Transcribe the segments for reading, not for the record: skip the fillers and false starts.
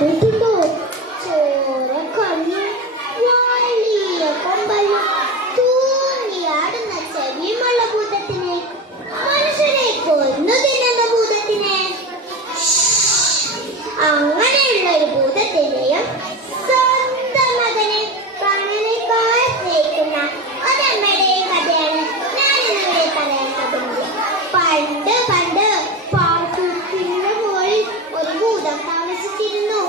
കണ്ടിട്ടുണ്ടോ? ചോര കണ്ണും വലിയ കൊമ്പയും തൂങ്ങിയാടുന്ന ചെവിയുമുള്ള ഭൂതത്തിനെ, മനുഷ്യനെ കൊന്നു തിന്നുന്ന ഭൂതത്തിനെ. അങ്ങനെയുള്ള ഒരു ഭൂതത്തിന്റെയും സ്വന്തം മകനെ പ്രാണനേക്കാൾ സ്നേഹിക്കുന്ന ഒരമ്മയുടെയും കഥയാണ് ഞാൻ ഇന്നിവിടെ പറയാൻ പോകുന്നത്. പണ്ട് പണ്ട് പാർക്കുത്തിന്റെ മുകളിൽ ഒരു ഭൂതം താമസിച്ചിരുന്നു.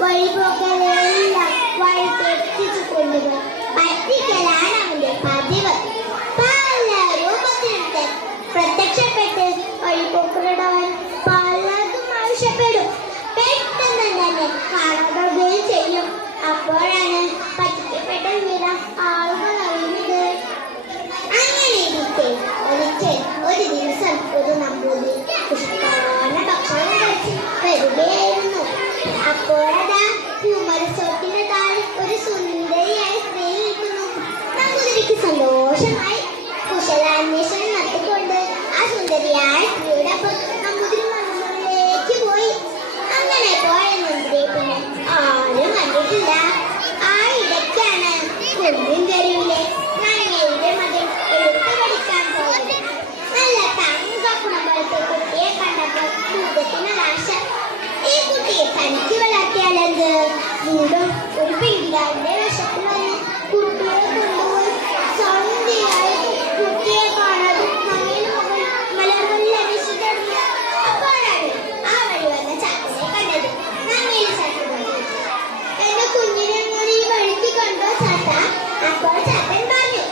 വഴിപോക്കലെല്ലാം വഴി തെറ്റിച്ചു കൊണ്ടുപോയി പറ്റിക്കലാണ് അവന്റെ പതിവ്. പല രൂപത്തിലെടുത്ത് പ്രത്യക്ഷപ്പെട്ട് വഴിപോക്കലുടവൻ പലതും ആവശ്യപ്പെടും. പെട്ടെന്ന് തന്നെ കാണുകയും ചെയ്യും. അപ്പോഴാണ് പറ്റിക്കപ്പെട്ട വിവരം ആളുകൾ അറിയുന്നത്. അങ്ങനെ ഇരിക്കെ ഒരിക്കൽ ഒരു ദിവസം ഒരു നമ്പൂതിരി പുഷ്പാന ഭക്ഷണം കഴിച്ച് വരികയായിരുന്നു. അപ്പോഴതാ പൂമരച്ചോട്ടിന് താഴെ ഒരു സുന്ദരിയായ സ്ത്രീ നിൽക്കുന്നു. നമ്പൂതിരിക്ക് സന്തോഷമായി. കുശലാന്വേഷണം നടത്തിക്കൊണ്ട് ആ സുന്ദരിയായ സ്ത്രീയുടെ ഒപ്പം നമ്പൂതിരി മണ്ണിലേക്ക് പോയി. അങ്ങനെ പോയ നമ്പൂതിരിയെ പിന്നെ ആരും കണ്ടിട്ടില്ല. ആ ഇടയ്ക്കാണ് കുന്നിൻ ചെരുവിലെ നങ്ങയുടെ മകൻ എഴുത്ത് പഠിക്കാൻ പോയത്. നല്ല തങ്കക്കുണമ്പളത്തെ കുട്ടിയെ കണ്ടപ്പോൾ ഭൂതത്തിന് ആശ. ഈ കുട്ടിയെ തനിക്ക് വളർത്തിയാലെന്ത്? ഭൂതം ഒരു പിടികാരന്റെ വശത്തിൽ വന്ന് കുട്ടിയെ കൊണ്ടുപോയി സന്ധ്യയായി കുട്ടിയെ കാണാതെ നങ്ങയുടെ മകൾ മലർവള്ളി അന്വേഷിച്ചു തുടങ്ങി. അപ്പോഴാണ് ആ വഴി വന്ന ചാത്തനെ കണ്ടത്. നങ്ങയിൽ ചാത്ത പറഞ്ഞു, എന്റെ കുഞ്ഞിനെ കൂടി ഈ വഴിക്ക് കണ്ടോ ചാത്ത? അപ്പോൾ ചാത്തൻ പറഞ്ഞു,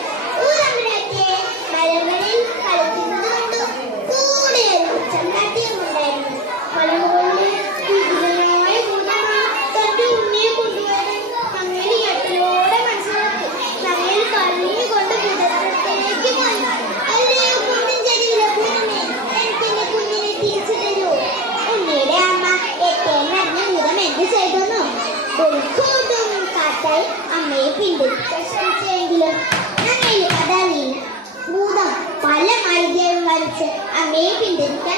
ഊരമ്പലത്തെ മലകളിൽ കളിക്കുന്നത് കണ്ടു. കൂടെ ഒരു ഉച്ചക്കാട്ടിയും ഉണ്ടായിരുന്നു. മലമുകളിൽ വികൃതമായ ഭൂതമാണ് തന്റെ ഉണ്ണിയെ കൊണ്ടുവരാൻ നങ്ങേലി ഞെട്ടലോടെ മനസ്സിലാക്കി. നങ്ങേലി കരഞ്ഞുകൊണ്ട് ഭൂതത്തിലേക്ക് പോയി. അല്ലയോ കുന്നിൻ ചെരുവിലെ ഭൂതമേ, എനിക്ക് എന്റെ കുഞ്ഞിനെ തിരിച്ചു തരൂ. ഉണ്ണിയുടെ അമ്മ എത്തേന്നറിഞ്ഞ ഭൂതം എന്ത് ചെയ്തെന്നോ? ഒരു കൂട്ടും കാറ്റായി അമ്മയെ പിന്തുടരാൻ ശ്രമിച്ചെങ്കിലും നങ്ങേലി അതറിയില്ല. ഭൂതം പല മാർഗ്ഗവും വരച്ച് അമ്മയെ പിന്തുടരാൻ